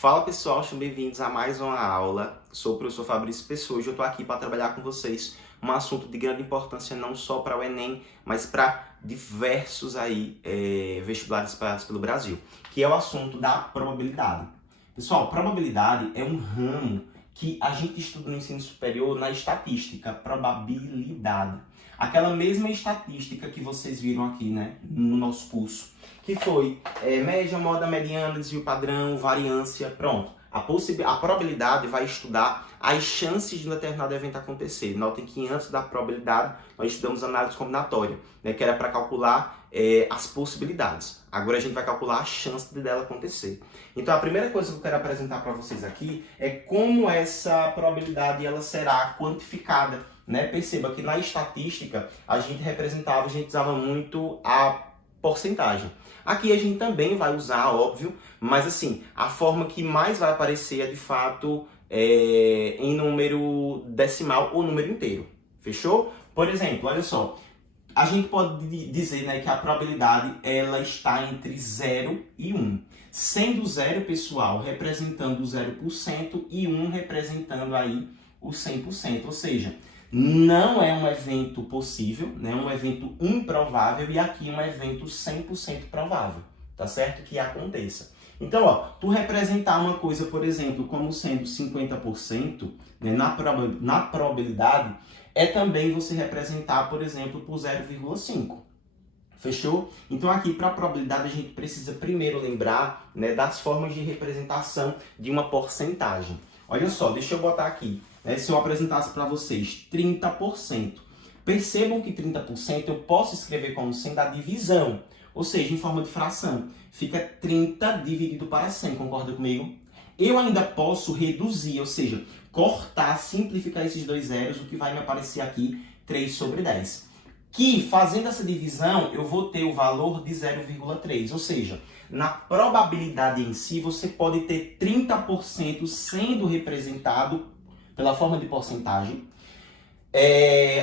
Fala pessoal, sejam bem-vindos a mais uma aula. Sou o professor Fabrício Pessoa. Hoje eu estou aqui para trabalhar com vocês um assunto de grande importância não só para o Enem, mas para diversos vestibulares espalhados pelo Brasil, que é o assunto da probabilidade. Pessoal, probabilidade é um ramo que a gente estuda no ensino superior na estatística, probabilidade. Aquela mesma estatística que vocês viram aqui, né, no nosso curso, que foi média, moda, mediana, desvio padrão, variância, pronto. A probabilidade vai estudar as chances de um determinado evento acontecer. Notem que antes da probabilidade nós estudamos análise combinatória, né, que era para calcular as possibilidades. Agora a gente vai calcular a chance dela acontecer. Então a primeira coisa que eu quero apresentar para vocês aqui é como essa probabilidade ela será quantificada. Né? Perceba que na estatística a gente usava muito a porcentagem. Aqui a gente também vai usar, óbvio, mas assim, a forma que mais vai aparecer é de fato em número decimal ou número inteiro. Fechou? Por exemplo, olha só, a gente pode dizer, né, que a probabilidade ela está entre 0 e 1. Sendo 0, pessoal, representando o 0% e 1 representando aí o 100%. Ou seja, não é um evento possível, né? Um evento improvável e aqui um evento 100% provável, tá certo? Que aconteça. Então, ó, tu representar uma coisa, por exemplo, como sendo 50%, né, na probabilidade, é também você representar, por exemplo, por 0,5. Fechou? Então aqui para a probabilidade a gente precisa primeiro lembrar, né, das formas de representação de uma porcentagem. Olha só, deixa eu botar aqui. Se eu apresentasse para vocês 30%, percebam que 30% eu posso escrever como sendo a divisão, ou seja, em forma de fração. Fica 30 dividido para 100, concorda comigo? Eu ainda posso reduzir, ou seja, cortar, simplificar esses dois zeros, o que vai me aparecer aqui 3 sobre 10. Que, fazendo essa divisão, eu vou ter o valor de 0,3, ou seja, na probabilidade em si, você pode ter 30% sendo representado pela forma de porcentagem.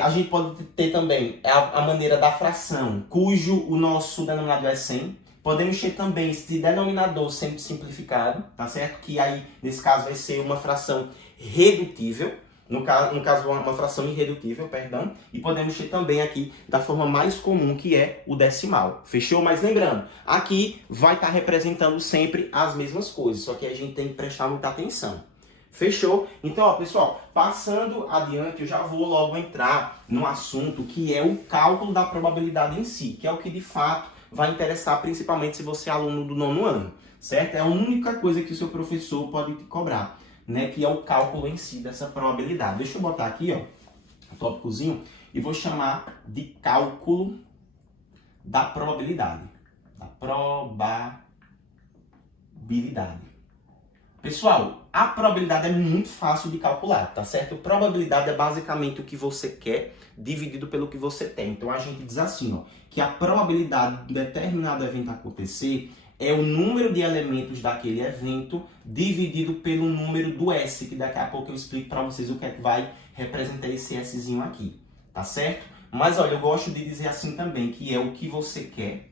A gente pode ter também a maneira da fração, cujo o nosso denominador é 100. Podemos ter também esse denominador sempre simplificado, tá certo? Que aí, nesse caso, vai ser uma fração redutível. No caso, uma fração irredutível, perdão. E podemos ter também aqui da forma mais comum, que é o decimal. Fechou? Mas lembrando, aqui vai estar representando sempre as mesmas coisas, só que a gente tem que prestar muita atenção. Fechou? Então, ó, pessoal, passando adiante, eu já vou logo entrar no assunto que é o cálculo da probabilidade em si, que é o que de fato vai interessar principalmente se você é aluno do 9º ano, certo? É a única coisa que o seu professor pode te cobrar, né? Que é o cálculo em si dessa probabilidade. Deixa eu botar aqui, ó, um tópicozinho, e vou chamar de cálculo da probabilidade. Da probabilidade. Pessoal, a probabilidade é muito fácil de calcular, tá certo? Probabilidade é basicamente o que você quer dividido pelo que você tem. Então a gente diz assim, ó, que a probabilidade de determinado evento acontecer é o número de elementos daquele evento dividido pelo número do S, que daqui a pouco eu explico para vocês o que é que vai representar esse Szinho aqui, tá certo? Mas olha, eu gosto de dizer assim também, que é o que você quer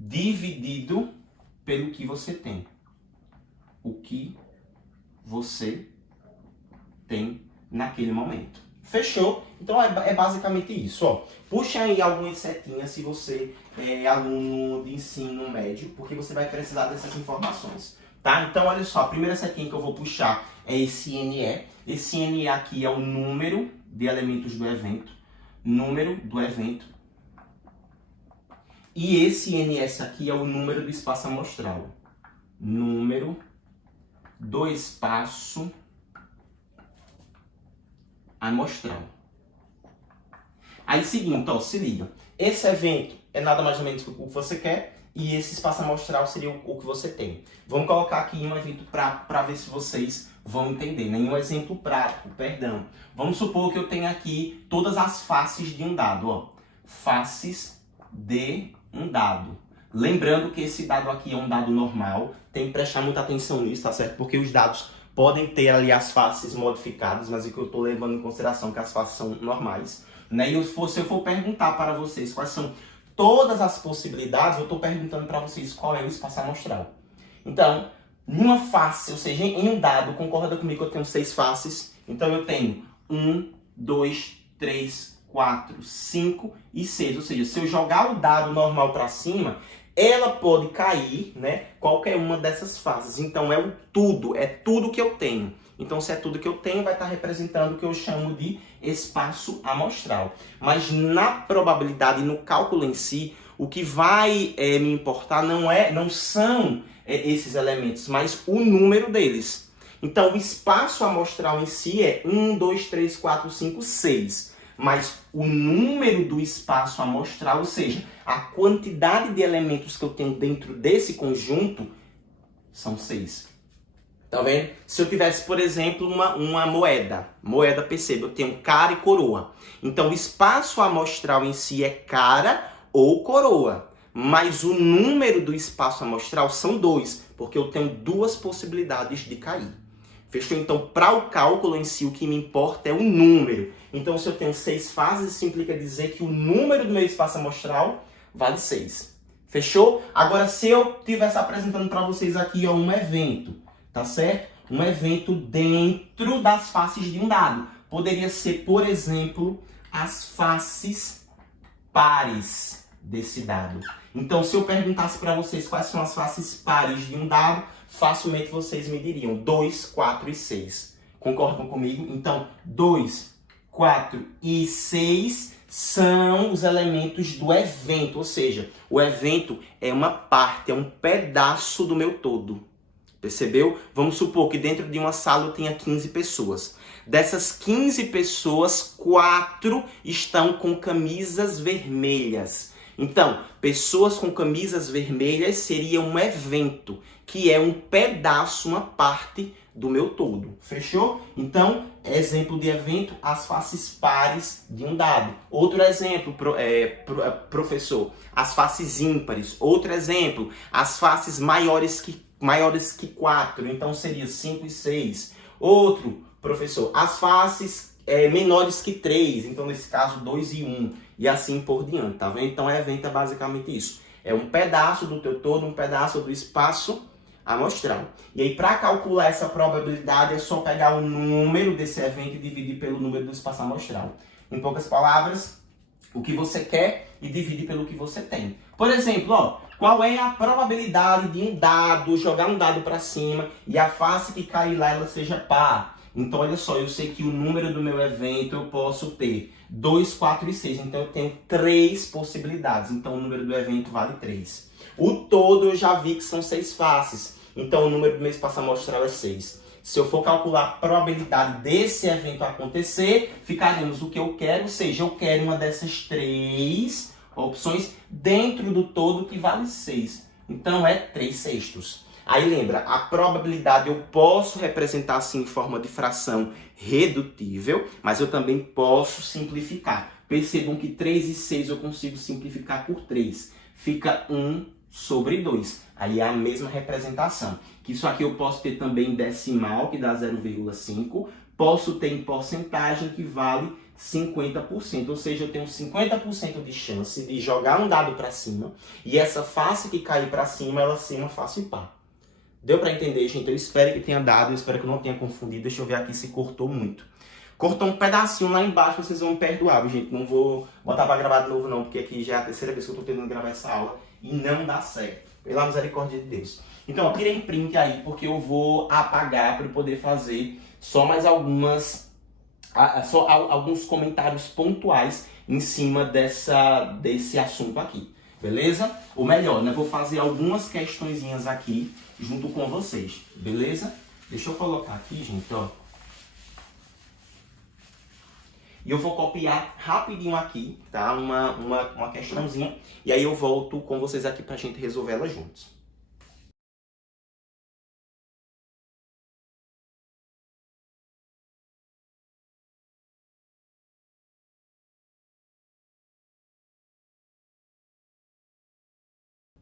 dividido pelo que você tem. O que você tem naquele momento. Fechou? Então é basicamente isso. Ó. Puxa aí algumas setinhas se você é aluno de ensino médio, porque você vai precisar dessas informações. Tá? Então olha só, a primeira setinha que eu vou puxar é esse NE. Esse NE aqui é o número de elementos do evento. Número do evento. E esse NS aqui é o número do espaço amostral. Número do espaço amostral. Aí, seguinte, ó, se liga. Esse evento é nada mais ou menos o que você quer e esse espaço amostral seria o que você tem. Vamos colocar aqui um evento para ver se vocês vão entender. Nenhum exemplo prático, perdão. Vamos supor que eu tenha aqui todas as faces de um dado, ó. Faces de um dado. Lembrando que esse dado aqui é um dado normal, tem que prestar muita atenção nisso, tá certo? Porque os dados podem ter ali as faces modificadas, mas é que eu estou levando em consideração que as faces são normais, né? E se eu for perguntar para vocês quais são todas as possibilidades, eu estou perguntando para vocês qual é o espaço amostral. Então, numa face, ou seja, em um dado, concorda comigo que eu tenho 6 faces. Então eu tenho 1, 2, 3, 4, 5 e 6. Ou seja, se eu jogar o dado normal para cima, ela pode cair, né? Qualquer uma dessas faces. Então é tudo que eu tenho. Então, se é tudo que eu tenho, vai estar representando o que eu chamo de espaço amostral. Mas na probabilidade, no cálculo em si, o que vai me importar não são esses elementos, mas o número deles. Então, o espaço amostral em si é 1, 2, 3, 4, 5, 6. Mas o número do espaço amostral, ou seja, a quantidade de elementos que eu tenho dentro desse conjunto, são 6. Tá vendo? Se eu tivesse, por exemplo, uma moeda, perceba, eu tenho cara e coroa. Então, o espaço amostral em si é cara ou coroa. Mas o número do espaço amostral são 2, porque eu tenho 2 possibilidades de cair. Fechou? Então, para o cálculo em si, o que me importa é o número. Então, se eu tenho 6 fases, isso implica dizer que o número do meu espaço amostral vale 6. Fechou? Agora, se eu estivesse apresentando para vocês aqui um evento, tá certo? Um evento dentro das faces de um dado. Poderia ser, por exemplo, as faces pares desse dado. Então, se eu perguntasse para vocês quais são as faces pares de um dado, facilmente vocês me diriam 2, 4 e 6. Concordam comigo? Então, 2, 4 e 6 são os elementos do evento. Ou seja, o evento é uma parte, é um pedaço do meu todo. Percebeu? Vamos supor que dentro de uma sala eu tenha 15 pessoas. Dessas 15 pessoas, 4 estão com camisas vermelhas. Então, pessoas com camisas vermelhas seria um evento, que é um pedaço, uma parte do meu todo. Fechou? Então, exemplo de evento, as faces pares de um dado. Outro exemplo, professor, as faces ímpares. Outro exemplo, as faces maiores que 4, então seria 5 e 6. Outro, professor, as faces menores que 3, então nesse caso 2 e 1, e assim por diante, tá vendo? Então evento é basicamente isso. É um pedaço do teu todo, um pedaço do espaço amostral. E aí, para calcular essa probabilidade, é só pegar o número desse evento e dividir pelo número do espaço amostral. Em poucas palavras, o que você quer e divide pelo que você tem. Por exemplo, ó, qual é a probabilidade de um dado, jogar um dado para cima e a face que cair lá ela seja par? Então, olha só, eu sei que o número do meu evento eu posso ter 2, 4 e 6. Então, eu tenho 3 possibilidades. Então, o número do evento vale 3. O todo eu já vi que são 6 faces. Então, o número do meu espaço amostral é 6. Se eu for calcular a probabilidade desse evento acontecer, ficaremos o que eu quero, ou seja, eu quero uma dessas 3 opções dentro do todo que vale 6. Então, é 3 sextos. Aí lembra, a probabilidade eu posso representar assim em forma de fração redutível, mas eu também posso simplificar. Percebam que 3 e 6 eu consigo simplificar por 3. Fica 1 sobre 2. Aí é a mesma representação. Que isso aqui eu posso ter também em decimal, que dá 0,5. Posso ter em porcentagem, que vale 50%. Ou seja, eu tenho 50% de chance de jogar um dado para cima e essa face que cair para cima, ela ser uma face par. Deu para entender, gente? Eu espero que tenha dado, eu espero que eu não tenha confundido. Deixa eu ver aqui se cortou muito. Cortou um pedacinho lá embaixo, vocês vão me perdoar, viu, gente? Não vou botar para gravar de novo não, porque aqui já é a terceira vez que eu estou tentando gravar essa aula e não dá certo. Pela misericórdia de Deus. Então, ó, tirei print aí, porque eu vou apagar para eu poder fazer só mais alguns comentários pontuais em cima desse assunto aqui. Beleza? Ou melhor, né? Vou fazer algumas questõezinhas aqui junto com vocês. Beleza? Deixa eu colocar aqui, gente, ó. E eu vou copiar rapidinho aqui, tá? Uma questãozinha. E aí eu volto com vocês aqui pra gente resolver ela juntos.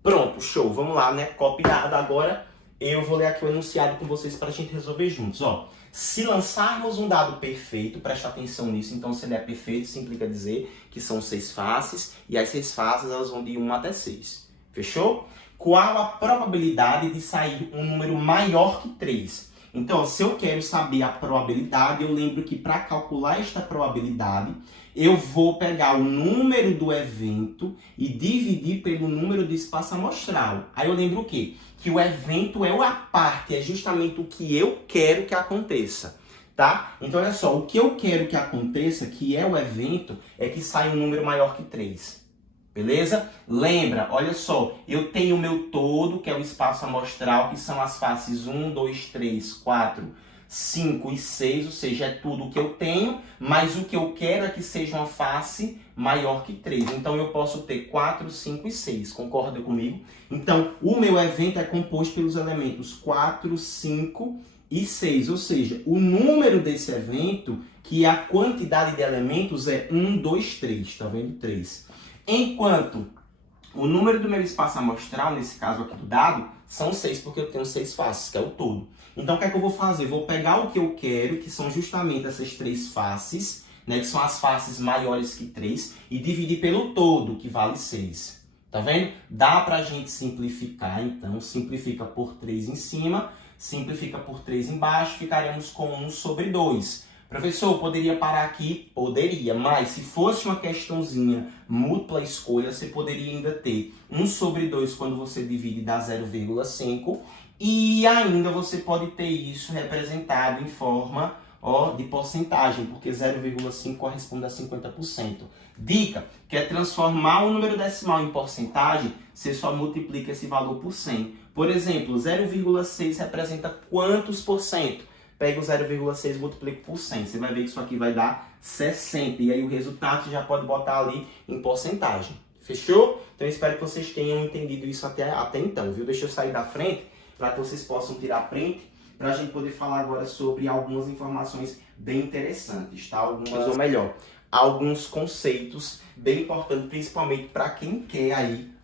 Pronto, show. Vamos lá, né? Copiado agora. eu vou ler aqui o enunciado com vocês para a gente resolver juntos. Ó, se lançarmos um dado perfeito, presta atenção nisso, então se ele é perfeito, isso implica dizer que são 6 faces, e as 6 faces elas vão de 1 até 6. Fechou? Qual a probabilidade de sair um número maior que 3? Então, se eu quero saber a probabilidade, eu lembro que para calcular esta probabilidade, eu vou pegar o número do evento e dividir pelo número do espaço amostral. Aí eu lembro o quê? Que o evento é a parte, é justamente o que eu quero que aconteça, tá? Então, olha só, o que eu quero que aconteça, que é o evento, é que saia um número maior que 3. Beleza? Lembra, olha só, eu tenho o meu todo, que é o espaço amostral, que são as faces 1, 2, 3, 4, 5 e 6, ou seja, é tudo o que eu tenho, mas o que eu quero é que seja uma face maior que 3. Então, eu posso ter 4, 5 e 6, concorda comigo? Então, o meu evento é composto pelos elementos 4, 5 e 6, ou seja, o número desse evento, que a quantidade de elementos é 1, 2, 3, tá vendo? 3. Enquanto o número do meu espaço amostral, nesse caso aqui do dado, são 6, porque eu tenho 6 faces, que é o todo. Então, o que é que eu vou fazer? Vou pegar o que eu quero, que são justamente essas 3 faces, né, que são as faces maiores que 3, e dividir pelo todo, que vale 6. Tá vendo? Dá pra gente simplificar, então, simplifica por 3 em cima, simplifica por 3 embaixo, ficaremos com 1 sobre 2. Professor, poderia parar aqui? Poderia, mas se fosse uma questãozinha múltipla escolha, você poderia ainda ter 1 sobre 2 quando você divide dá 0,5 e ainda você pode ter isso representado em forma de porcentagem, porque 0,5 corresponde a 50%. Dica, quer transformar o número decimal em porcentagem, você só multiplica esse valor por 100. Por exemplo, 0,6 representa quantos por cento? Pega o 0,6 e multiplica por 100. Você vai ver que isso aqui vai dar 60. E aí o resultado você já pode botar ali em porcentagem. Fechou? Então eu espero que vocês tenham entendido isso até então, viu? Deixa eu sair da frente para que vocês possam tirar print, para a gente poder falar agora sobre algumas informações bem interessantes, tá? Ou melhor, alguns conceitos bem importantes, principalmente para quem quer aí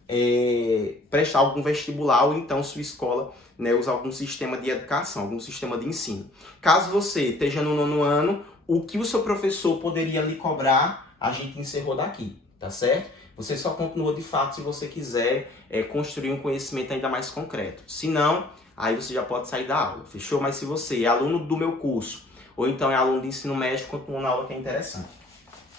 prestar algum vestibular ou então sua escola, né, usar algum sistema de educação, algum sistema de ensino. Caso você esteja no 9º ano, o que o seu professor poderia lhe cobrar, a gente encerrou daqui, tá certo? Você só continua de fato se você quiser construir um conhecimento ainda mais concreto. Se não, aí você já pode sair da aula, fechou? Mas se você é aluno do meu curso, ou então é aluno de ensino médio, continua na aula que é interessante.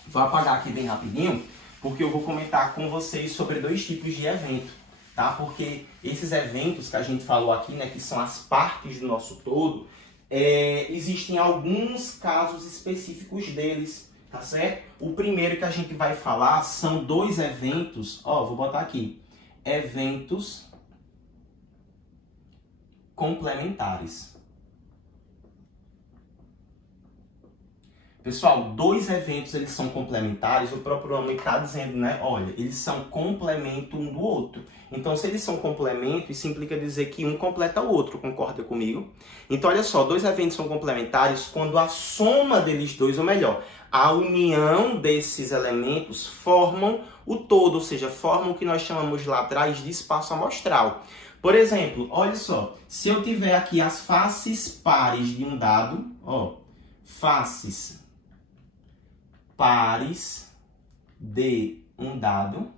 Vou apagar aqui bem rapidinho, porque eu vou comentar com vocês sobre 2 tipos de evento, tá? Porque esses eventos que a gente falou aqui, né, que são as partes do nosso todo, existem alguns casos específicos deles, tá certo? O primeiro que a gente vai falar são 2 eventos, vou botar aqui, eventos complementares. Pessoal, 2 eventos eles são complementares, o próprio nome está dizendo, né? Olha, eles são complemento um do outro. Então, se eles são complemento, isso implica dizer que um completa o outro, concorda comigo? Então, olha só, 2 eventos são complementares quando a soma deles dois, ou melhor, a união desses elementos formam o todo, ou seja, formam o que nós chamamos lá atrás de espaço amostral. Por exemplo, olha só, se eu tiver aqui as faces pares de um dado, faces pares de um dado,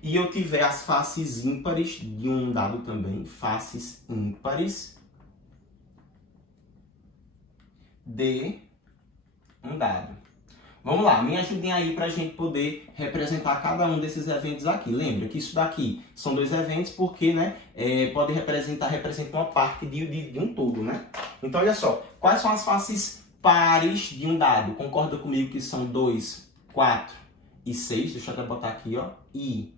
e eu tiver as faces ímpares de um dado também, faces ímpares de um dado. Vamos lá, me ajudem aí para a gente poder representar cada um desses eventos aqui. Lembra que isso daqui são 2 eventos porque, né, pode representar uma parte de um todo, né? Então, olha só, quais são as faces pares de um dado? Concorda comigo que são 2, 4 e 6? Deixa eu até botar aqui, e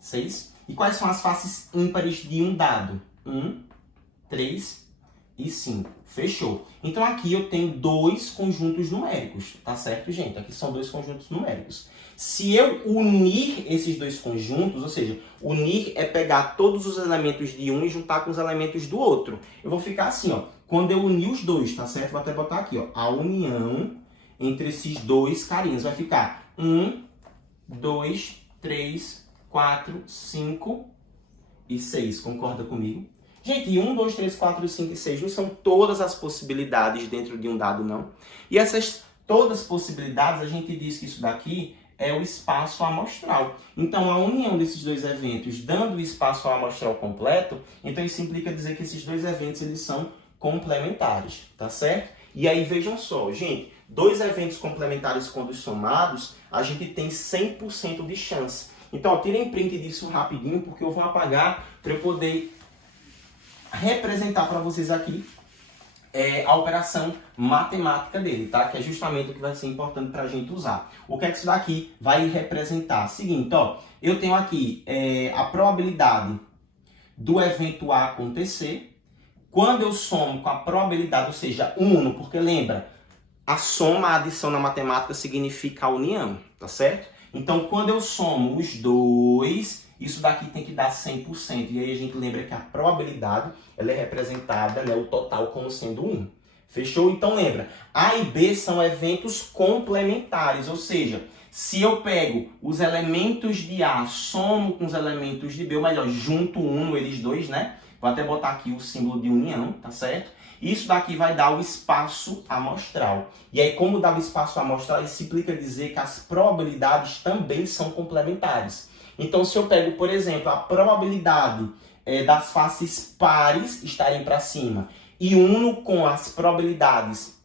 6. E quais são as faces ímpares de um dado? 1, 3 e 5. Fechou. Então aqui eu tenho 2 conjuntos numéricos, tá certo, gente? Aqui são 2 conjuntos numéricos. Se eu unir esses 2 conjuntos, ou seja, unir é pegar todos os elementos de um e juntar com os elementos do outro. Eu vou ficar assim, quando eu unir os dois, tá certo? Vou até botar aqui, a união entre esses 2 carinhos. Vai ficar 1, 2, 3, 4, 5 e 6. Concorda comigo? Gente, 1, 2, 3, 4, 5 e 6 não são todas as possibilidades dentro de um dado, não. E essas todas as possibilidades, a gente diz que isso daqui é o espaço amostral. Então, a união desses dois eventos, dando o espaço amostral completo, então isso implica dizer que esses dois eventos eles são complementares, tá certo? E aí, vejam só, gente, dois eventos complementares quando somados, a gente tem 100% de chance. Então, ó, tirem print disso rapidinho, porque eu vou apagar para eu poder representar para vocês aqui a operação matemática dele, tá? Que é justamente o que vai ser importante para a gente usar. O que é que isso daqui vai representar? Seguinte, ó, eu tenho aqui a probabilidade do evento A acontecer. Quando eu somo com a probabilidade, ou seja, uno, porque lembra, a soma, a adição na matemática significa a união, tá certo? Então, quando eu somo os dois, isso daqui tem que dar 100%. E aí a gente lembra que a probabilidade ela é representada, né, o total, como sendo 1. Fechou? Então lembra, A e B são eventos complementares, ou seja, se eu pego os elementos de A, somo com os elementos de B, ou melhor, junto eles dois, né? Vou até botar aqui o símbolo de união, tá certo? Isso daqui vai dar o espaço amostral. E aí, como dá o espaço amostral, isso implica dizer que as probabilidades também são complementares. Então, se eu pego, por exemplo, a probabilidade das faces pares estarem para cima e uno com as probabilidades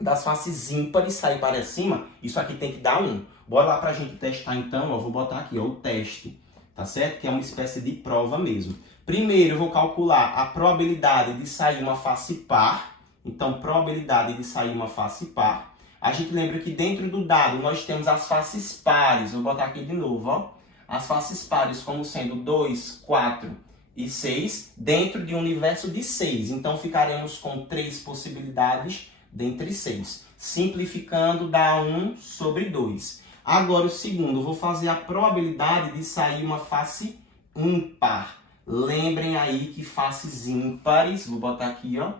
das faces ímpares sair para cima, isso aqui tem que dar 1. Bora lá para a gente testar, então. Ó, vou botar aqui ó, o teste, tá certo? Que é uma espécie de prova mesmo. Primeiro, eu vou calcular a probabilidade de sair uma face par. Então, probabilidade de sair uma face par. A gente lembra que dentro do dado nós temos as faces pares. Vou botar aqui de novo, ó. As faces pares como sendo 2, 4 e 6 dentro de um universo de 6. Então, ficaremos com 3 possibilidades dentre 6. Simplificando, dá 1 sobre 2. Agora, o segundo, eu vou fazer a probabilidade de sair uma face ímpar. Lembrem aí que faces ímpares, vou botar aqui, ó,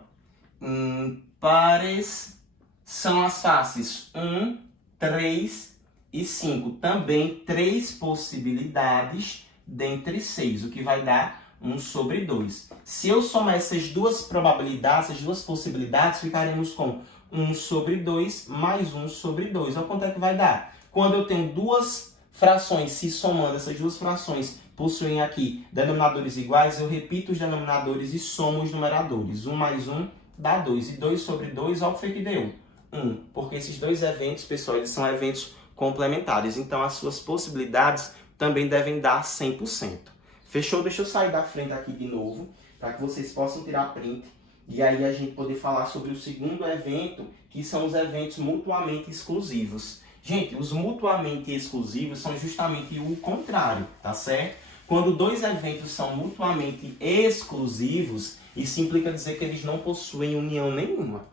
ímpares são as faces 1, 3 e 5. Também 3 possibilidades dentre 6, o que vai dar 1 sobre 2. Se eu somar essas duas probabilidades, essas duas possibilidades, ficaremos com 1 sobre 2 mais 1 sobre 2. Olha quanto é que vai dar. Quando eu tenho duas frações, se somando essas duas frações, possuem aqui denominadores iguais, eu repito os denominadores e somo os numeradores. 1 mais 1 dá 2. E 2 sobre 2, olha o que foi que deu? 1. Porque esses dois eventos, pessoal, eles são eventos complementares. Então, as suas possibilidades também devem dar 100%. Fechou? Deixa eu sair da frente aqui de novo, para que vocês possam tirar print. E aí a gente poder falar sobre o segundo evento, que são os eventos mutuamente exclusivos. Gente, os mutuamente exclusivos são justamente o contrário, tá certo? Quando dois eventos são mutuamente exclusivos, isso implica dizer que eles não possuem união nenhuma.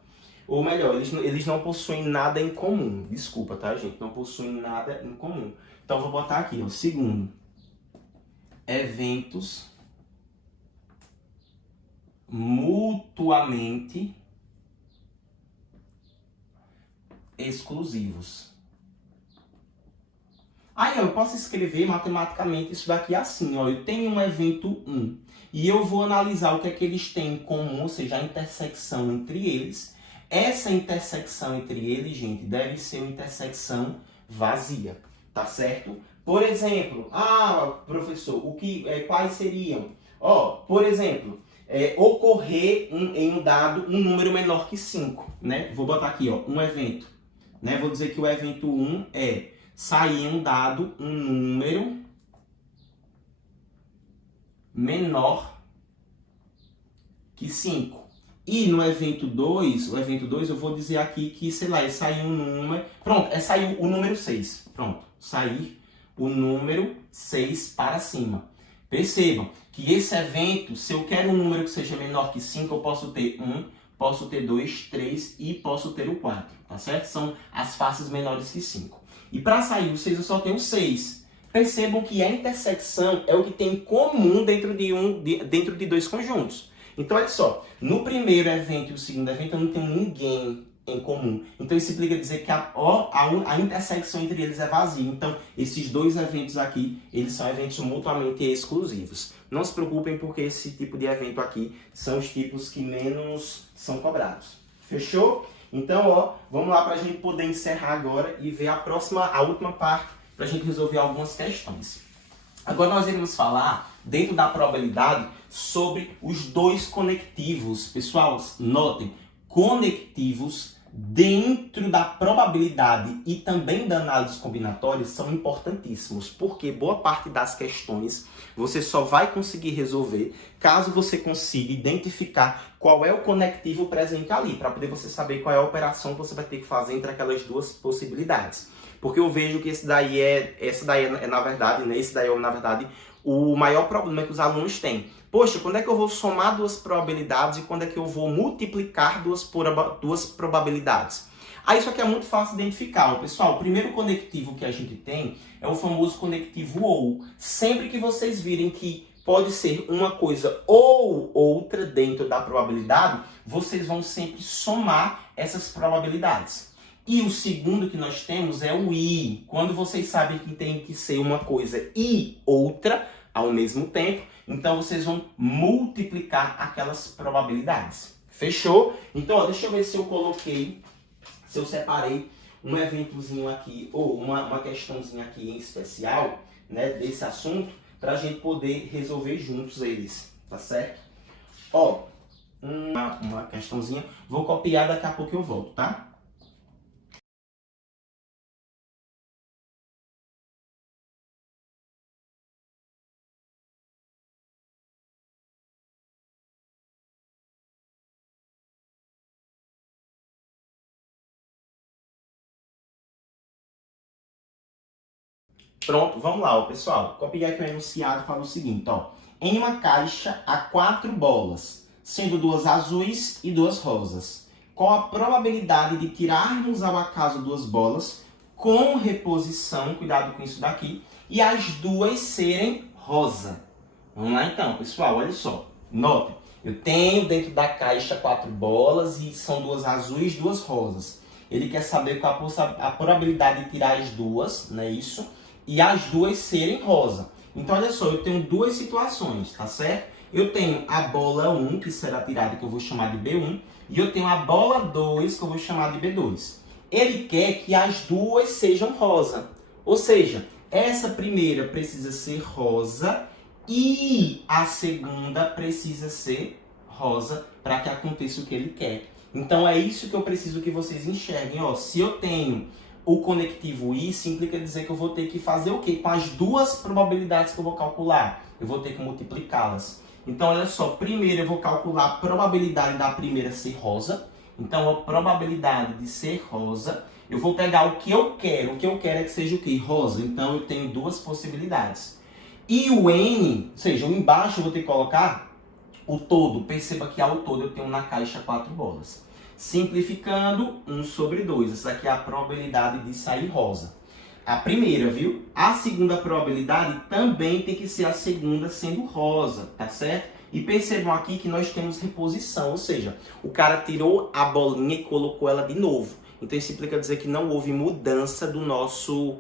Ou melhor, eles não possuem nada em comum. Desculpa, tá, gente? Não possuem nada em comum. Então, vou botar aqui, ó, segundo. Eventos mutuamente exclusivos. Aí eu posso escrever matematicamente isso daqui assim, ó. Eu tenho um evento 1 e eu vou analisar o que é que eles têm em comum, ou seja, a intersecção entre eles. Essa intersecção entre eles, gente, deve ser uma intersecção vazia, tá certo? Por exemplo, professor, quais seriam? Ó, por exemplo, ocorrer em um dado um número menor que 5, né? Vou botar aqui, ó, um evento, né? Vou dizer que o evento 1 é sair em um dado um número menor que 5. E no evento 2, eu vou dizer aqui que, sei lá, é sair um número... Pronto, é sair o número 6. Pronto, sair o número 6 para cima. Percebam que esse evento, se eu quero um número que seja menor que 5, eu posso ter 1, posso ter 2, 3 e posso ter o 4, tá certo? São as faces menores que 5. E para sair o 6, eu só tenho 6. Percebam que a intersecção é o que tem em comum dentro de dois conjuntos. Então, olha só, no primeiro evento e o segundo evento eu não tenho ninguém em comum. Então isso implica dizer que a intersecção entre eles é vazia. Então esses dois eventos aqui, eles são eventos mutuamente exclusivos. Não se preocupem porque esse tipo de evento aqui são os tipos que menos são cobrados. Fechou? Então, ó, vamos lá para a gente poder encerrar agora e ver a última parte para a gente resolver algumas questões. Agora nós iremos falar, dentro da probabilidade, sobre os dois conectivos. Pessoal, notem, conectivos dentro da probabilidade e também da análise combinatória são importantíssimos, porque boa parte das questões você só vai conseguir resolver caso você consiga identificar qual é o conectivo presente ali, para poder você saber qual é a operação que você vai ter que fazer entre aquelas duas possibilidades. Porque eu vejo que esse daí é na verdade, né? Esse daí é, na verdade, o maior problema que os alunos têm. Poxa, quando é que eu vou somar duas probabilidades e quando é que eu vou multiplicar duas probabilidades? Aí isso aqui é muito fácil de identificar. Pessoal, o primeiro conectivo que a gente tem é o famoso conectivo ou. Sempre que vocês virem que pode ser uma coisa ou outra dentro da probabilidade, vocês vão sempre somar essas probabilidades. E o segundo que nós temos é o i. Quando vocês sabem que tem que ser uma coisa e outra ao mesmo tempo, então vocês vão multiplicar aquelas probabilidades. Fechou? Então, ó, deixa eu ver se eu separei um eventozinho aqui, ou uma questãozinha aqui em especial, né, desse assunto, para a gente poder resolver juntos eles, tá certo? Ó, uma questãozinha, vou copiar, daqui a pouco eu volto, tá? Pronto, vamos lá, ó, pessoal. Copiei aqui o enunciado e fala o seguinte, ó. Em uma caixa há 4 bolas, sendo 2 azuis e 2 rosas. Qual a probabilidade de tirarmos ao acaso 2 bolas com reposição, cuidado com isso daqui, e as 2 serem rosa? Vamos lá então, pessoal, olha só. Notem, eu tenho dentro da caixa 4 bolas e são 2 azuis e 2 rosas. Ele quer saber qual a probabilidade de tirar as 2, não é isso? E as 2 serem rosa. Então, olha só, eu tenho 2 situações, tá certo? Eu tenho a bola 1, que será tirada, que eu vou chamar de B1, e eu tenho a bola 2, que eu vou chamar de B2. Ele quer que as 2 sejam rosa. Ou seja, essa primeira precisa ser rosa e a segunda precisa ser rosa para que aconteça o que ele quer. Então, é isso que eu preciso que vocês enxerguem. Ó, se eu tenho o conectivo i, implica dizer que eu vou ter que fazer o quê? Com as 2 probabilidades que eu vou calcular. Eu vou ter que multiplicá-las. Então, olha só. Primeiro, eu vou calcular a probabilidade da primeira ser rosa. Então, a probabilidade de ser rosa. Eu vou pegar o que eu quero. O que eu quero é que seja o quê? Rosa. Então, eu tenho 2 possibilidades. E o n, ou seja, o embaixo eu vou ter que colocar o todo. Perceba que ao todo eu tenho na caixa 4 bolas. Simplificando, 1 sobre 2. Essa aqui é a probabilidade de sair rosa. A primeira, viu? A segunda probabilidade também tem que ser a segunda sendo rosa, tá certo? E percebam aqui que nós temos reposição, ou seja, o cara tirou a bolinha e colocou ela de novo. Então isso implica dizer que não houve mudança no nosso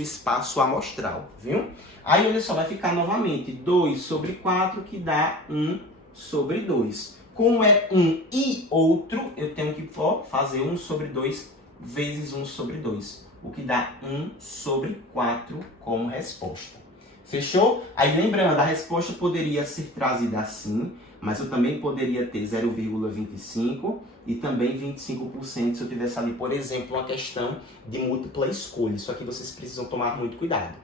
espaço amostral, viu? Aí, olha só, vai ficar novamente 2 sobre 4, que dá 1 sobre 2. Como é um e outro, eu tenho que fazer 1 sobre 2 vezes 1 sobre 2, o que dá 1 sobre 4 como resposta. Fechou? Aí lembrando, a resposta poderia ser trazida assim, mas eu também poderia ter 0,25 e também 25% se eu tivesse ali, por exemplo, uma questão de múltipla escolha. Isso aqui vocês precisam tomar muito cuidado.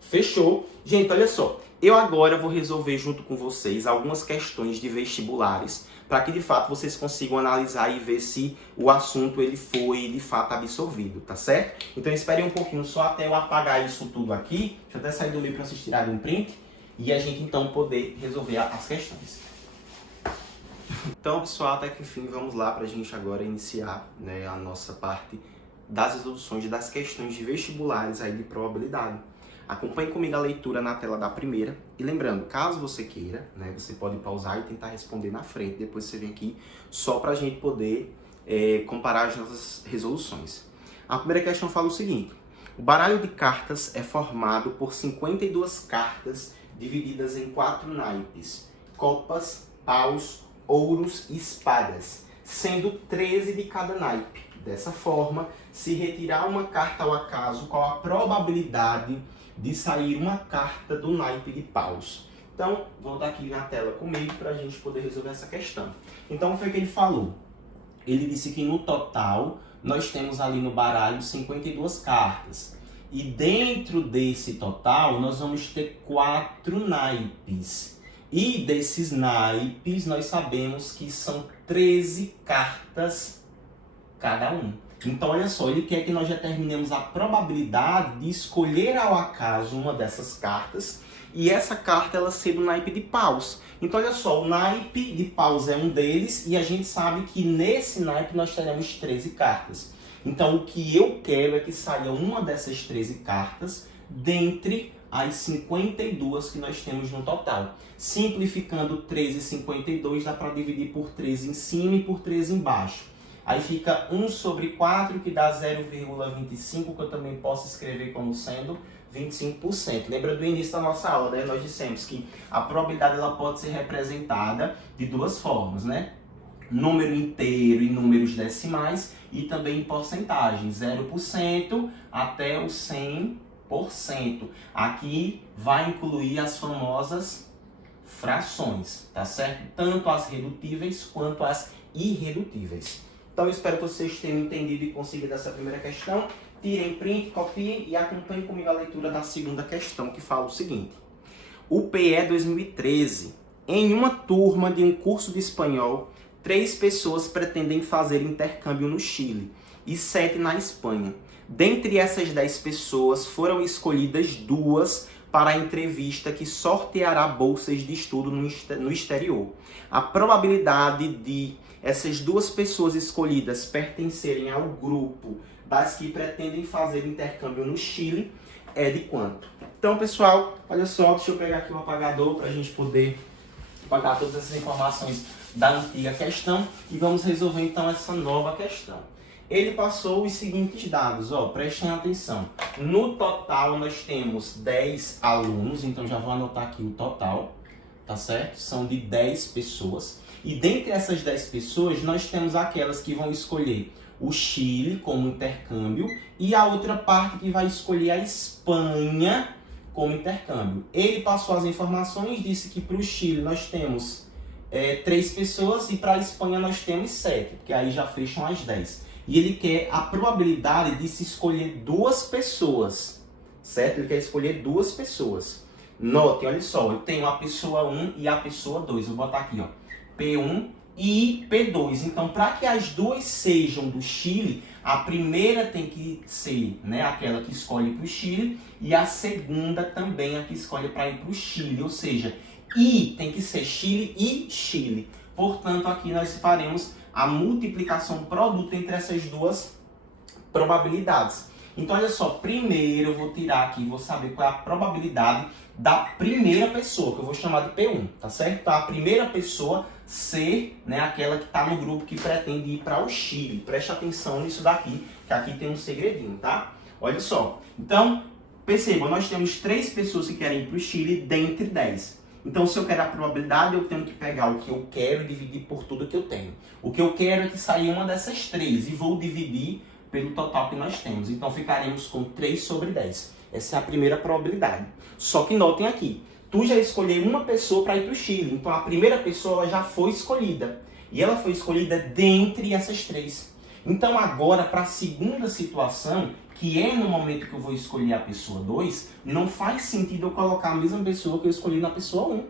Fechou? Gente, olha só. Eu agora vou resolver junto com vocês algumas questões de vestibulares para que, de fato, vocês consigam analisar e ver se o assunto ele foi, de fato, absorvido, tá certo? Então, esperem um pouquinho só até eu apagar isso tudo aqui. Deixa eu até sair do meio para vocês tirarem um print e a gente, então, poder resolver as questões. Então, pessoal, até que enfim, vamos lá para a gente agora iniciar, né, a nossa parte das resoluções das questões de vestibulares aí de probabilidade. Acompanhe comigo a leitura na tela da primeira. E lembrando, caso você queira, né, você pode pausar e tentar responder na frente. Depois você vem aqui só para a gente poder comparar as nossas resoluções. A primeira questão fala o seguinte: o baralho de cartas é formado por 52 cartas divididas em 4 naipes: copas, paus, ouros e espadas, sendo 13 de cada naipe. Dessa forma, se retirar uma carta ao acaso, qual a probabilidade de sair uma carta do naipe de paus? Então, vou dar aqui na tela comigo para a gente poder resolver essa questão. Então, foi o que ele falou. Ele disse que no total, nós temos ali no baralho 52 cartas. E dentro desse total, nós vamos ter 4 naipes. E desses naipes, nós sabemos que são 13 cartas cada um. Então, olha só, ele quer que nós determinemos a probabilidade de escolher ao acaso uma dessas cartas e essa carta ela ser do naipe de paus. Então, olha só, o naipe de paus é um deles e a gente sabe que nesse naipe nós teremos 13 cartas. Então, o que eu quero é que saia uma dessas 13 cartas dentre as 52 que nós temos no total. Simplificando 13 e 52, dá para dividir por 13 em cima e por 13 embaixo. Aí fica 1 sobre 4, que dá 0,25, que eu também posso escrever como sendo 25%. Lembra do início da nossa aula, né? Nós dissemos que a probabilidade ela pode ser representada de duas formas, né? Número inteiro e números decimais e também em porcentagem, 0% até o 100%. Aqui vai incluir as famosas frações, tá certo? Tanto as redutíveis quanto as irredutíveis. Então, eu espero que vocês tenham entendido e conseguido essa primeira questão. Tirem print, copiem e acompanhem comigo a leitura da segunda questão, que fala o seguinte: o PE 2013. Em uma turma de um curso de espanhol, 3 pessoas pretendem fazer intercâmbio no Chile e 7 na Espanha. Dentre essas 10 pessoas, foram escolhidas 2 para a entrevista que sorteará bolsas de estudo no exterior. A probabilidade de essas 2 pessoas escolhidas pertencerem ao grupo das que pretendem fazer intercâmbio no Chile é de quanto? Então, pessoal, olha só, deixa eu pegar aqui o apagador para a gente poder apagar todas essas informações da antiga questão e vamos resolver então essa nova questão. Ele passou os seguintes dados, ó, prestem atenção. No total nós temos 10 alunos, então já vou anotar aqui o total, tá certo? São de 10 pessoas. E dentre essas 10 pessoas, nós temos aquelas que vão escolher o Chile como intercâmbio e a outra parte que vai escolher a Espanha como intercâmbio. Ele passou as informações, disse que para o Chile nós temos 3 pessoas e para a Espanha nós temos 7, porque aí já fecham as 10. E ele quer a probabilidade de se escolher 2 pessoas, certo? Ele quer escolher 2 pessoas. Notem, olha só, eu tenho a pessoa 1 e a pessoa 2. Vou botar aqui, ó, P1 e P2. Então, para que as 2 sejam do Chile, a primeira tem que ser, né, aquela que escolhe para o Chile e a segunda também a que escolhe para ir para o Chile. Ou seja, I tem que ser Chile e Chile. Portanto, aqui nós faremos a multiplicação produto entre essas 2 probabilidades. Então, olha só, primeiro eu vou tirar aqui, vou saber qual é a probabilidade da primeira pessoa, que eu vou chamar de P1, tá certo? Então, a primeira pessoa ser, né, aquela que está no grupo que pretende ir para o Chile. Preste atenção nisso daqui, que aqui tem um segredinho, tá? Olha só. Então, perceba, nós temos 3 pessoas que querem ir para o Chile dentre 10. Então, se eu quero a probabilidade, eu tenho que pegar o que eu quero e dividir por tudo que eu tenho. O que eu quero é que saia uma dessas 3 e vou dividir pelo total que nós temos. Então, ficaremos com 3 sobre 10. Essa é a primeira probabilidade. Só que notem aqui, tu já escolheu uma pessoa para ir para o Chile. Então, a primeira pessoa ela já foi escolhida. E ela foi escolhida dentre essas 3. Então, agora, para a segunda situação, que é no momento que eu vou escolher a pessoa 2, não faz sentido eu colocar a mesma pessoa que eu escolhi na pessoa 1.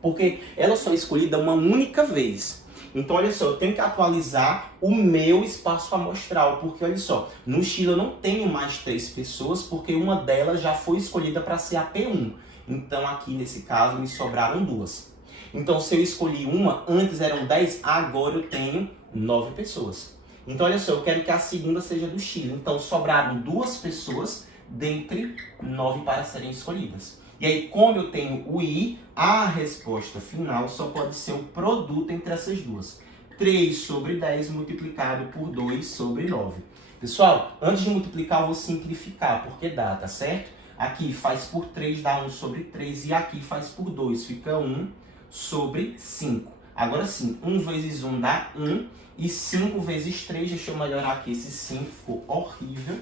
Porque ela só é escolhida uma única vez. Então, olha só, eu tenho que atualizar o meu espaço amostral. Porque, olha só, no Chile eu não tenho mais 3 pessoas, porque uma delas já foi escolhida para ser a P1. Então, aqui nesse caso, me sobraram 2. Então, se eu escolhi uma, antes eram 10, agora eu tenho 9 pessoas. Então, olha só, eu quero que a segunda seja do Chile. Então, sobraram 2 pessoas dentre 9 para serem escolhidas. E aí, como eu tenho o I, a resposta final só pode ser o produto entre essas 2. 3 sobre 10 multiplicado por 2 sobre 9. Pessoal, antes de multiplicar eu vou simplificar, porque dá, tá certo? Aqui faz por 3, dá 1 sobre 3, e aqui faz por 2, fica 1 sobre 5. Agora sim, 1 vezes 1 dá 1, e 5 vezes 3, deixa eu melhorar aqui, esse 5 ficou horrível.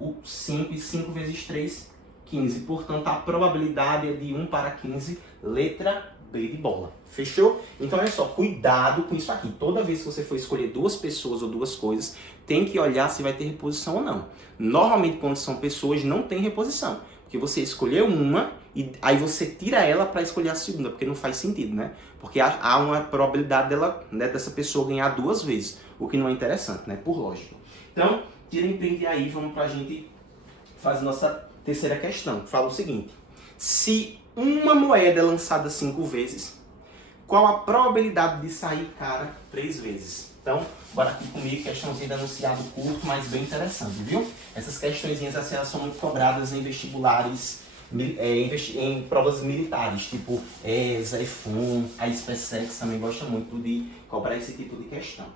O 5 e 5 vezes 3, 15. Portanto, a probabilidade é de 1 para 15, letra B de bola. Fechou? Então, olha só, cuidado com isso aqui. Toda vez que você for escolher duas pessoas ou duas coisas, tem que olhar se vai ter reposição ou não. Normalmente, quando são pessoas, não tem reposição. Porque você escolheu uma e aí você tira ela para escolher a segunda, porque não faz sentido, né? Porque há uma probabilidade dela, né, dessa pessoa ganhar duas vezes, o que não é interessante, né? Por lógica. Então, tirem print aí, vamos para a gente fazer nossa terceira questão, que fala o seguinte. Se uma moeda é lançada 5 vezes, qual a probabilidade de sair cara 3 vezes? Então, bora aqui comigo, questãozinha de enunciado curto, mas bem interessante, viu? Essas questõezinhas assim, elas são muito cobradas em vestibulares, em provas militares, tipo ESA, EFUN, a SpaceX também gosta muito de cobrar esse tipo de questão.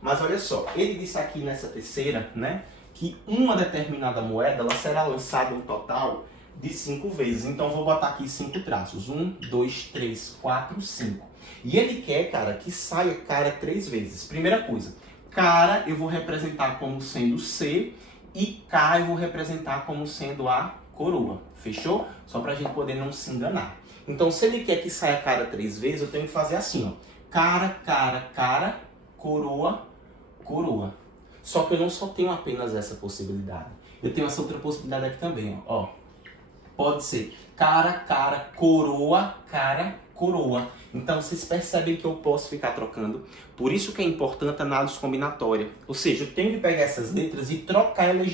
Mas olha só, ele disse aqui nessa terceira, né, que uma determinada moeda ela será lançada um total de 5 vezes. Então, vou botar aqui 5 traços. 1, 2, 3, 4, 5. E ele quer, cara, que saia cara 3 vezes. Primeira coisa, cara eu vou representar como sendo C e K eu vou representar como sendo a coroa. Fechou? Só pra gente poder não se enganar. Então, se ele quer que saia cara 3 vezes, eu tenho que fazer assim, ó. Cara, cara, cara, coroa, coroa. Só que eu não só tenho apenas essa possibilidade. Eu tenho essa outra possibilidade aqui também, ó. Pode ser cara, cara, coroa, cara, coroa. Então, vocês percebem que eu posso ficar trocando. Por isso que é importante a análise combinatória. Ou seja, eu tenho que pegar essas letras e trocar elas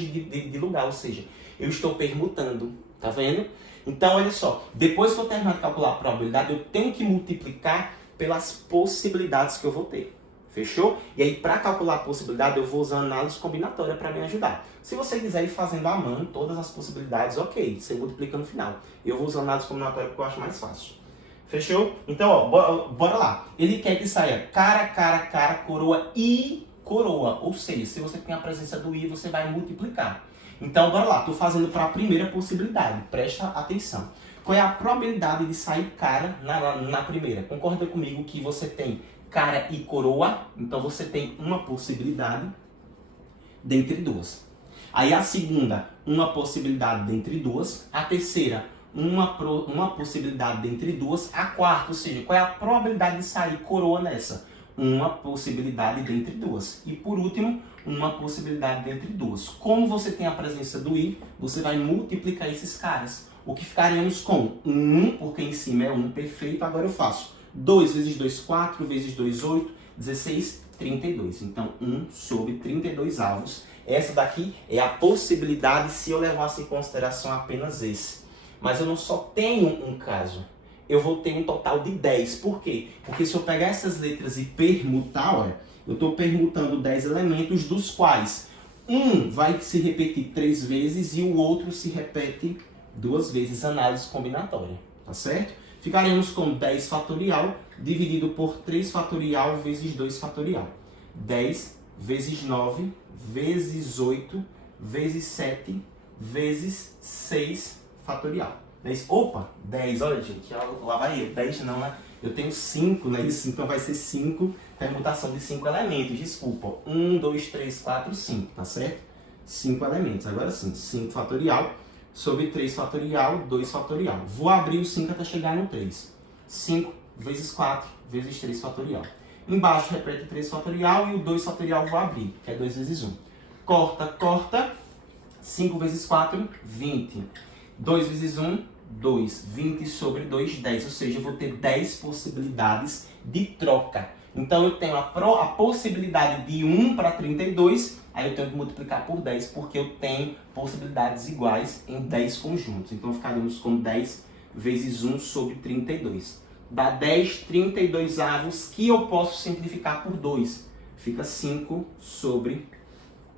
de lugar. Ou seja, eu estou permutando. Tá vendo? Então, olha só. Depois que eu terminar de calcular a probabilidade, eu tenho que multiplicar pelas possibilidades que eu vou ter. Fechou? E aí, para calcular a possibilidade, eu vou usar análise combinatória para me ajudar. Se você quiser ir fazendo à mão todas as possibilidades, ok, você multiplica no final. Eu vou usar análise combinatória porque eu acho mais fácil. Fechou? Então, ó, bora lá. Ele quer que saia cara, cara, cara, coroa e coroa. Ou seja, se você tem a presença do i, você vai multiplicar. Então, bora lá. Estou fazendo para a primeira possibilidade. Presta atenção. Qual é a probabilidade de sair cara na primeira? Concorda comigo que você tem cara e coroa, então você tem uma possibilidade dentre duas. Aí a segunda, uma possibilidade dentre duas. A terceira, uma possibilidade dentre duas. A quarta, ou seja, qual é a probabilidade de sair coroa nessa? Uma possibilidade dentre duas. E por último, uma possibilidade dentre duas. Como você tem a presença do i, você vai multiplicar esses caras. O que ficaremos com 1, porque em cima é 1, perfeito. Agora eu faço 2 vezes 2, 4, vezes 2, 8, 16, 32. Então, 1 sobre 32 avos. Essa daqui é a possibilidade se eu levasse em consideração apenas esse. Mas eu não só tenho um caso. Eu vou ter um total de 10. Por quê? Porque se eu pegar essas letras e permutar, olha, eu estou permutando 10 elementos, dos quais um vai se repetir 3 vezes e o outro se repete 2 vezes. Análise combinatória. Tá certo? Ficaremos com 10 fatorial dividido por 3 fatorial vezes 2 fatorial. 10 vezes 9 vezes 8 vezes 7 vezes 6 fatorial. 10, opa, 10, olha gente, lá vai eu. 10 não, né? Eu tenho 5, né? Isso, então vai ser 5, permutação de 5 elementos, desculpa. 1, 2, 3, 4, 5, tá certo? 5 elementos, agora sim, 5 fatorial. Sobre 3 fatorial, 2 fatorial. Vou abrir o 5 até chegar no 3. 5 vezes 4 vezes 3 fatorial. Embaixo repete 3 fatorial e o 2 fatorial vou abrir, que é 2 vezes 1. Corta, corta. 5 vezes 4, 20. 2 vezes 1, 2. 20 sobre 2, 10. Ou seja, eu vou ter 10 possibilidades de troca. Então, eu tenho a possibilidade de 1 para 32, aí eu tenho que multiplicar por 10, porque eu tenho possibilidades iguais em 10 conjuntos. Então, ficaremos com 10 vezes 1 sobre 32. Dá 10 32 avos, que eu posso simplificar por 2. Fica 5 sobre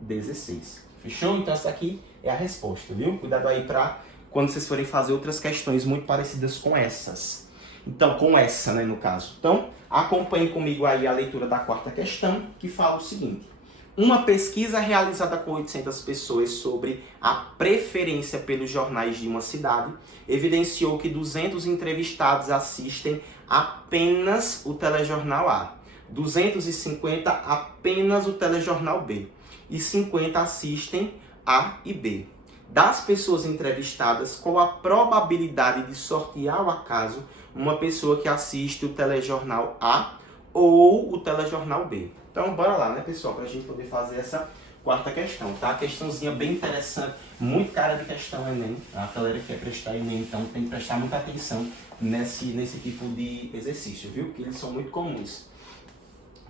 16. Fechou? Então, essa aqui é a resposta, viu? Cuidado aí para quando vocês forem fazer outras questões muito parecidas com essas. Então, com essa, né, no caso. Então, acompanhe comigo aí a leitura da quarta questão, que fala o seguinte. Uma pesquisa realizada com 800 pessoas sobre a preferência pelos jornais de uma cidade evidenciou que 200 entrevistados assistem apenas o telejornal A, 250 apenas o telejornal B e 50 assistem A e B. Das pessoas entrevistadas, qual a probabilidade de sortear ao acaso uma pessoa que assiste o telejornal A ou o telejornal B? Então, bora lá, né, pessoal, para a gente poder fazer essa quarta questão, tá? Questãozinha bem interessante, muito cara de questão Enem. A galera que quer prestar Enem, então tem que prestar muita atenção nesse tipo de exercício, viu? Porque eles são muito comuns.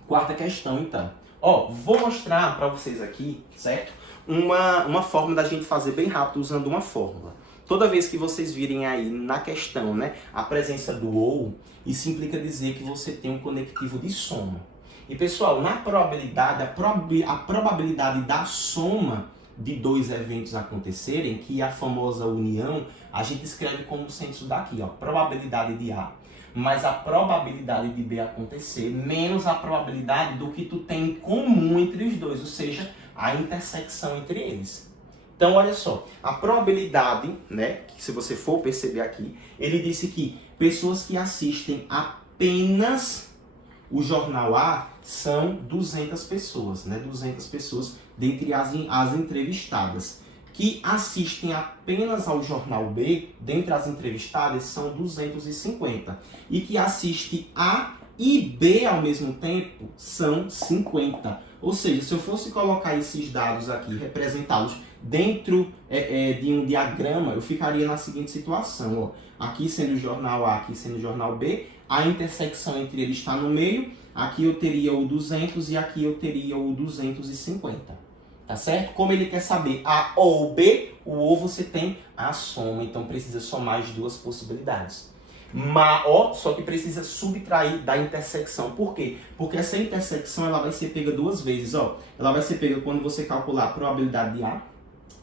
Quarta questão, então. Ó, vou mostrar para vocês aqui, certo? Uma forma da gente fazer bem rápido usando uma fórmula. Toda vez que vocês virem aí na questão, né, a presença do ou, isso implica dizer que você tem um conectivo de soma. E pessoal, na probabilidade, a probabilidade da soma de dois eventos acontecerem, que é a famosa união, a gente escreve como sendo isso daqui, ó, probabilidade de A, mais a probabilidade de B acontecer, menos a probabilidade do que tu tem em comum entre os dois, ou seja, a intersecção entre eles. Então, olha só, a probabilidade, né, que se você for perceber aqui, ele disse que pessoas que assistem apenas o jornal A são 200 pessoas, né, 200 pessoas dentre as entrevistadas. Que assistem apenas ao jornal B, dentre as entrevistadas, são 250. E que assiste A e B ao mesmo tempo, são 50. Ou seja, se eu fosse colocar esses dados aqui, representá-los dentro de um diagrama, eu ficaria na seguinte situação. Ó. Aqui sendo o jornal A, aqui sendo o jornal B, a intersecção entre eles está no meio. Aqui eu teria o 200 e aqui eu teria o 250. Tá certo? Como ele quer saber A ou B, o ou você tem a soma. Então precisa somar as duas possibilidades. Só que precisa subtrair da intersecção. Por quê? Porque essa intersecção ela vai ser pega duas vezes. Ó. Ela vai ser pega quando você calcular a probabilidade de A.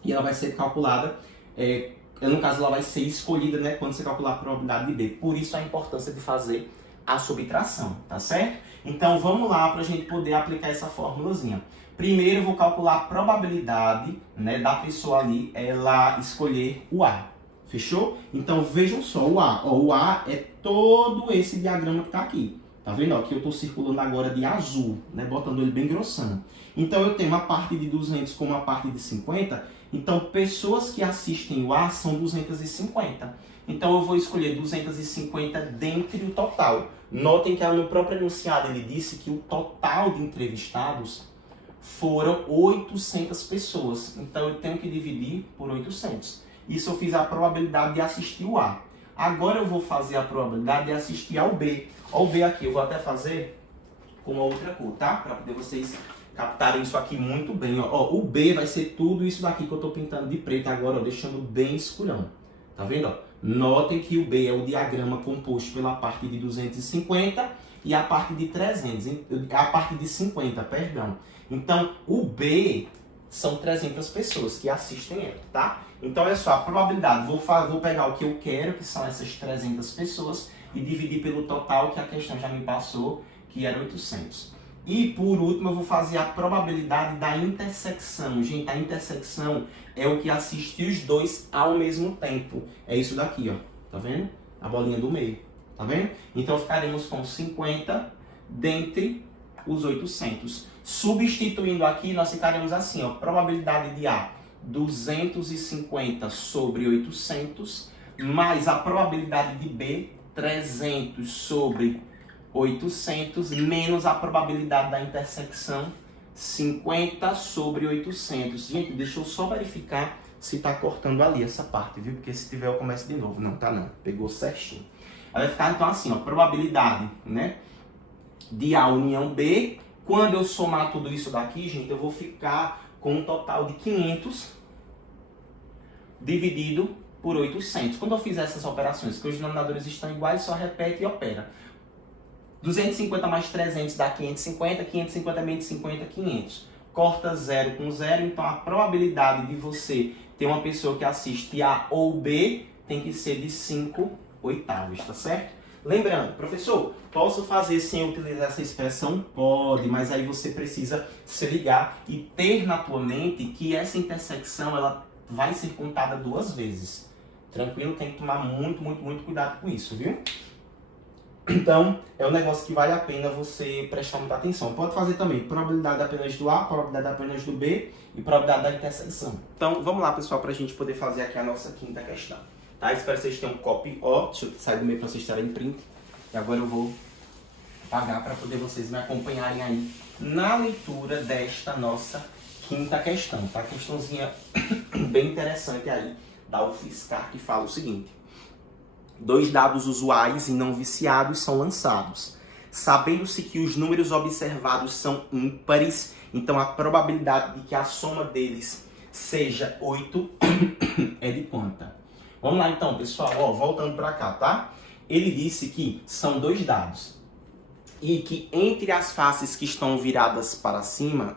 E ela vai ser calculada, no caso ela vai ser escolhida, né, quando você calcular a probabilidade de B. Por isso a importância de fazer a subtração, tá certo? Então vamos lá para a gente poder aplicar essa formulazinha. Primeiro eu vou calcular a probabilidade, né, da pessoa ali ela escolher o A. Fechou? Então vejam só o A. Ó, o A é todo esse diagrama que está aqui. Tá vendo? Ó, que eu estou circulando agora de azul, né, botando ele bem grossão. Então eu tenho uma parte de 200 com uma parte de 50. Então pessoas que assistem o A são 250. Então eu vou escolher 250 dentre o total. Notem que no próprio enunciado ele disse que o total de entrevistados foram 800 pessoas. Então eu tenho que dividir por 800. Isso eu fiz a probabilidade de assistir o A. Agora eu vou fazer a probabilidade de assistir ao B. Olha o B aqui, eu vou até fazer com uma outra cor, tá? Para poder vocês captarem isso aqui muito bem. Ó, o B vai ser tudo isso daqui que eu estou pintando de preto agora, ó, deixando bem escurão. Tá vendo? Ó? Notem que o B é o diagrama composto pela parte de 250 e a parte de 300, a parte de 50, perdão. Então, o B são 300 pessoas que assistem ele, tá? Então, olha só, a probabilidade, vou pegar o que eu quero, que são essas 300 pessoas, e dividir pelo total, que a questão já me passou, que era 800. E, por último, eu vou fazer a probabilidade da intersecção. Gente, a intersecção é o que assiste os dois ao mesmo tempo. É isso daqui, ó. Tá vendo? A bolinha do meio. Tá vendo? Então, ficaremos com 50 dentre os 800. Substituindo aqui, nós ficaremos assim, ó. Probabilidade de A, 250 sobre 800, mais a probabilidade de B, 300 sobre 800, menos a probabilidade da intersecção, 50 sobre 800. Gente, deixa eu só verificar se tá cortando ali essa parte, viu? Porque se tiver eu começo de novo. Não, tá não. Pegou certinho. Aí vai ficar então assim, ó, probabilidade, né, de A união B. Quando eu somar tudo isso daqui, gente, eu vou ficar com um total de 500 dividido por 800. Quando eu fizer essas operações, que os denominadores estão iguais, só repete e opera. 250 mais 300 dá 550, 550 menos 50, 500. Corta 0 com 0, então a probabilidade de você ter uma pessoa que assiste A ou B tem que ser de 5 oitavos, tá certo? Lembrando, professor, posso fazer sem utilizar essa expressão? Pode, mas aí você precisa se ligar e ter na tua mente que essa intersecção ela vai ser contada 2 vezes. Tranquilo? Tem que tomar muito cuidado com isso, viu? Então, é um negócio que vale a pena você prestar muita atenção. Pode fazer também probabilidade apenas do A, probabilidade apenas do B e probabilidade da interseção. Então, vamos lá, pessoal, para a gente poder fazer aqui a nossa quinta questão. Tá? Espero que vocês tenham um copy. Ó, deixa eu sair do meio para vocês terem print. E agora eu vou apagar para poder vocês me acompanharem aí na leitura desta nossa quinta questão. Tá? Questãozinha bem interessante aí da UFSCar que fala o seguinte. 2 dados usuais e não viciados são lançados. Sabendo-se que os números observados são ímpares, então a probabilidade de que a soma deles seja 8 é de quanta? Vamos lá então, pessoal. Ó, voltando para cá, tá? Ele disse que são 2 dados e que entre as faces que estão viradas para cima,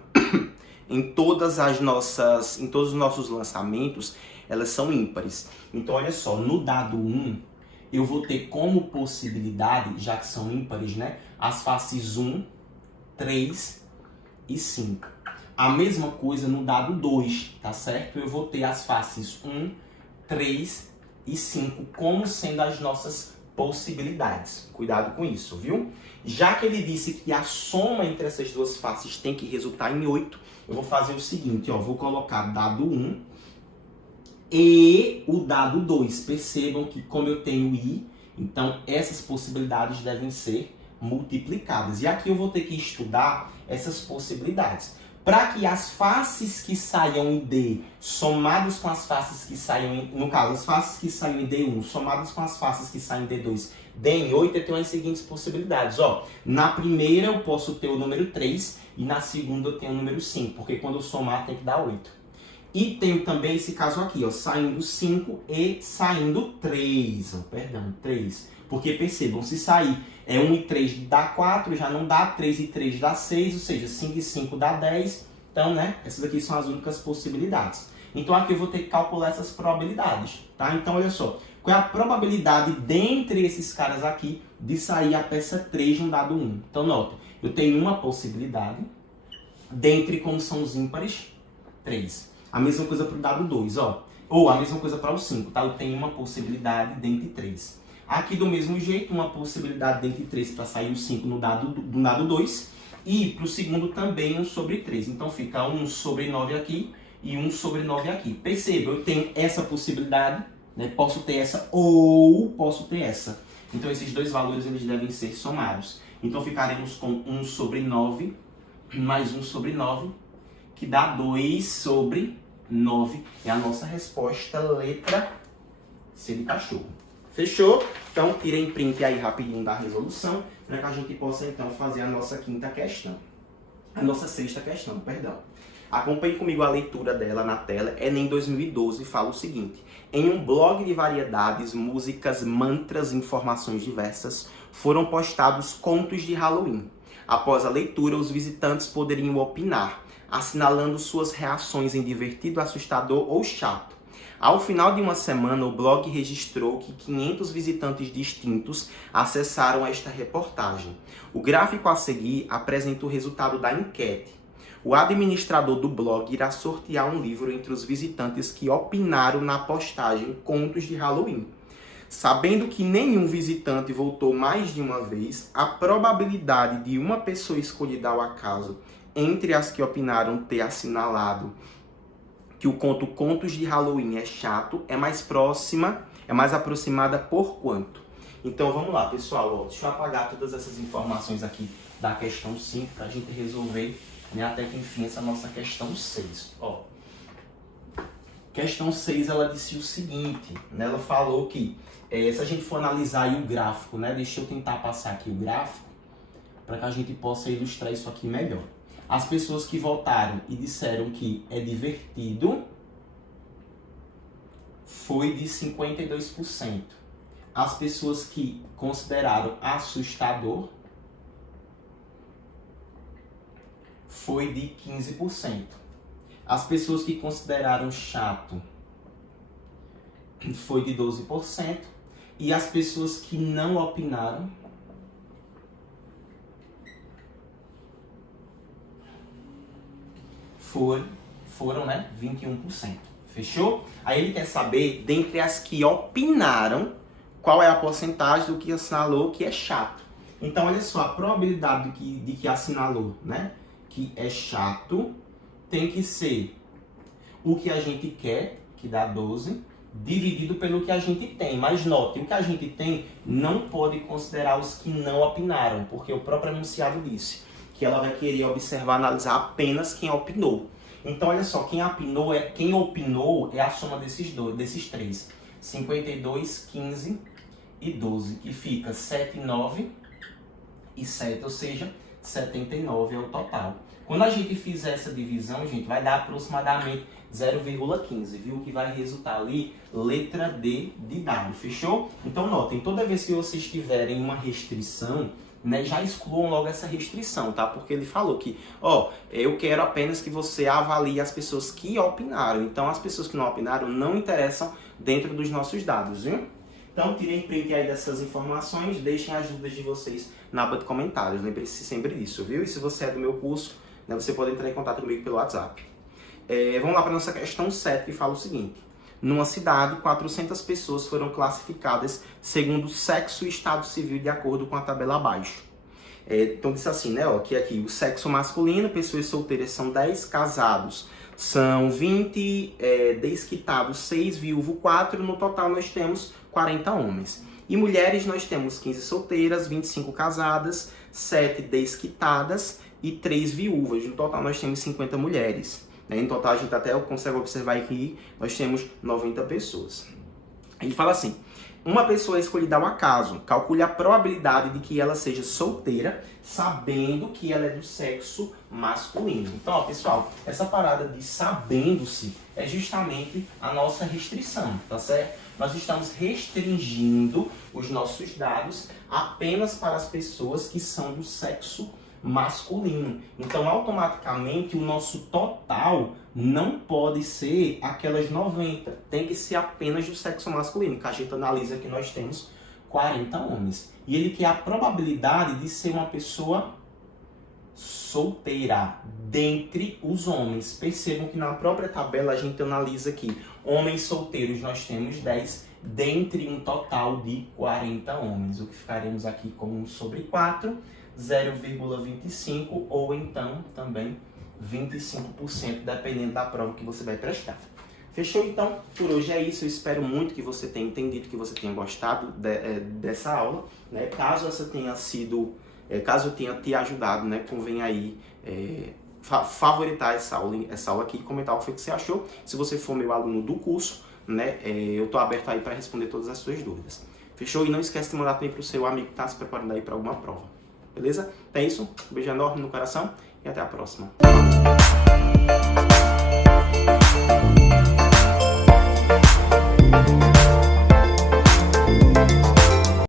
em todos os nossos lançamentos, elas são ímpares. Então, olha só, no dado 1, eu vou ter como possibilidade, já que são ímpares, né? As faces 1, 3 e 5. A mesma coisa no dado 2, tá certo? Eu vou ter as faces 1, 3 e 5 como sendo as nossas possibilidades. Cuidado com isso, viu? Já que ele disse que a soma entre essas 2 faces tem que resultar em 8, eu vou fazer o seguinte, ó, vou colocar dado 1 e o dado 2. Percebam que como eu tenho i, então essas possibilidades devem ser multiplicadas. E aqui eu vou ter que estudar essas possibilidades. Para que as faces que saiam em D somadas com as faces que saiam em... No caso, as faces que saiam em D1 somadas com as faces que saem em D2 deem 8, eu tenho as seguintes possibilidades. Ó, na primeira eu posso ter o número 3 e na segunda eu tenho o número 5, porque quando eu somar tem que dar 8. E tenho também esse caso aqui, ó, saindo 5 e saindo 3. Ó, perdão, 3. Porque percebam, se sair 1 e 3 dá 4, já não dá, 3 e 3 dá 6, ou seja, 5 e 5 dá 10. Então, né, essas aqui são as únicas possibilidades. Então, aqui eu vou ter que calcular essas probabilidades, tá? Então, olha só, qual é a probabilidade dentre esses caras aqui de sair a peça 3 no dado 1? Então, nota, eu tenho uma possibilidade, dentre como são os ímpares, 3. A mesma coisa para o dado 2, ó. Ou a mesma coisa para o 5, tá? Eu tenho uma possibilidade dentre 3. Aqui do mesmo jeito, uma possibilidade dentre 3 para sair o 5 no dado 2. E para o segundo também 1 sobre 3. Então fica 1 sobre 9 aqui e 1 sobre 9 aqui. Perceba, eu tenho essa possibilidade, né? Posso ter essa ou posso ter essa. Então esses 2 valores eles devem ser somados. Então ficaremos com 1 sobre 9 mais 1 sobre 9, que dá 2 sobre 9. É a nossa resposta, letra C de cachorro. Fechou? Então, tirem print aí rapidinho da resolução, para que a gente possa, então, fazer a nossa quinta questão. A nossa sexta questão, perdão. Acompanhe comigo a leitura dela na tela. Enem 2012 fala o seguinte. Em um blog de variedades, músicas, mantras e informações diversas, foram postados contos de Halloween. Após a leitura, os visitantes poderiam opinar, assinalando suas reações em divertido, assustador ou chato. Ao final de uma semana, o blog registrou que 500 visitantes distintos acessaram esta reportagem. O gráfico a seguir apresenta o resultado da enquete. O administrador do blog irá sortear um livro entre os visitantes que opinaram na postagem Contos de Halloween. Sabendo que nenhum visitante voltou mais de uma vez, a probabilidade de uma pessoa escolhida ao acaso entre as que opinaram ter assinalado que o conto Contos de Halloween é chato, é mais aproximada por quanto? Então vamos lá, pessoal, ó, deixa eu apagar todas essas informações aqui da questão 5 para a gente resolver, né, até que enfim essa nossa questão 6. Ó, questão 6 ela disse o seguinte, né, ela falou que se a gente for analisar aí o gráfico, né, deixa eu tentar passar aqui o gráfico para que a gente possa ilustrar isso aqui melhor. As pessoas que votaram e disseram que é divertido foi de 52%. As pessoas que consideraram assustador foi de 15%. As pessoas que consideraram chato foi de 12%. E as pessoas que não opinaram, foram, né, 21%. Fechou? Aí ele quer saber, dentre as que opinaram, qual é a porcentagem do que assinalou que é chato. Então, olha só, a probabilidade de que assinalou, né, que é chato, tem que ser o que a gente quer, que dá 12, dividido pelo que a gente tem. Mas note, o que a gente tem não pode considerar os que não opinaram, porque o próprio enunciado disse que ela vai querer observar, analisar apenas quem opinou. Então, olha só, quem opinou é a soma desses três. 52, 15 e 12, que fica 7, 9 e 7, ou seja, 79 é o total. Quando a gente fizer essa divisão, gente, vai dar aproximadamente 0,15, viu? Que vai resultar ali, letra D de dado, fechou? Então, notem, toda vez que vocês tiverem uma restrição, né, já excluam logo essa restrição, tá? Porque ele falou que, eu quero apenas que você avalie as pessoas que opinaram. Então, as pessoas que não opinaram não interessam dentro dos nossos dados, viu? Então, tirem print aí dessas informações, deixem as dúvidas de vocês na aba de comentários. Lembre-se sempre disso, viu? E se você é do meu curso, né, você pode entrar em contato comigo pelo WhatsApp. Vamos lá para a nossa questão 7, que fala o seguinte. Numa cidade, 400 pessoas foram classificadas segundo sexo e estado civil de acordo com a tabela abaixo. Então, disse assim, né? Que aqui o sexo masculino, pessoas solteiras são 10, casados são 20, desquitados 6, viúvo 4, no total nós temos 40 homens. E mulheres nós temos 15 solteiras, 25 casadas, 7 desquitadas e 3 viúvas. No total nós temos 50 mulheres. Em total, a gente até consegue observar que nós temos 90 pessoas. Ele fala assim, uma pessoa é escolhida ao acaso, calcule a probabilidade de que ela seja solteira, sabendo que ela é do sexo masculino. Então, ó, pessoal, essa parada de sabendo-se é justamente a nossa restrição, tá certo? Nós estamos restringindo os nossos dados apenas para as pessoas que são do sexo masculino. Então, automaticamente, o nosso total não pode ser aquelas 90. Tem que ser apenas do sexo masculino, que a gente analisa que nós temos 40 homens. E ele quer a probabilidade de ser uma pessoa solteira dentre os homens. Percebam que na própria tabela a gente analisa aqui. Homens solteiros nós temos 10, dentre um total de 40 homens. O que ficaremos aqui com 1 sobre 4, 0,25 ou então também 25%, dependendo da prova que você vai prestar. Fechou? Então, por hoje é isso. Eu espero muito que você tenha entendido, que você tenha gostado dessa aula, né? Caso essa tenha sido, caso eu tenha te ajudado, né? Convém aí favoritar essa aula aqui e comentar o que você achou. Se você for meu aluno do curso, né? Eu tô aberto aí para responder todas as suas dúvidas. Fechou? E não esquece de mandar também para o seu amigo que está se preparando aí para alguma prova. Beleza? Então é isso. Um beijo enorme no coração e até a próxima.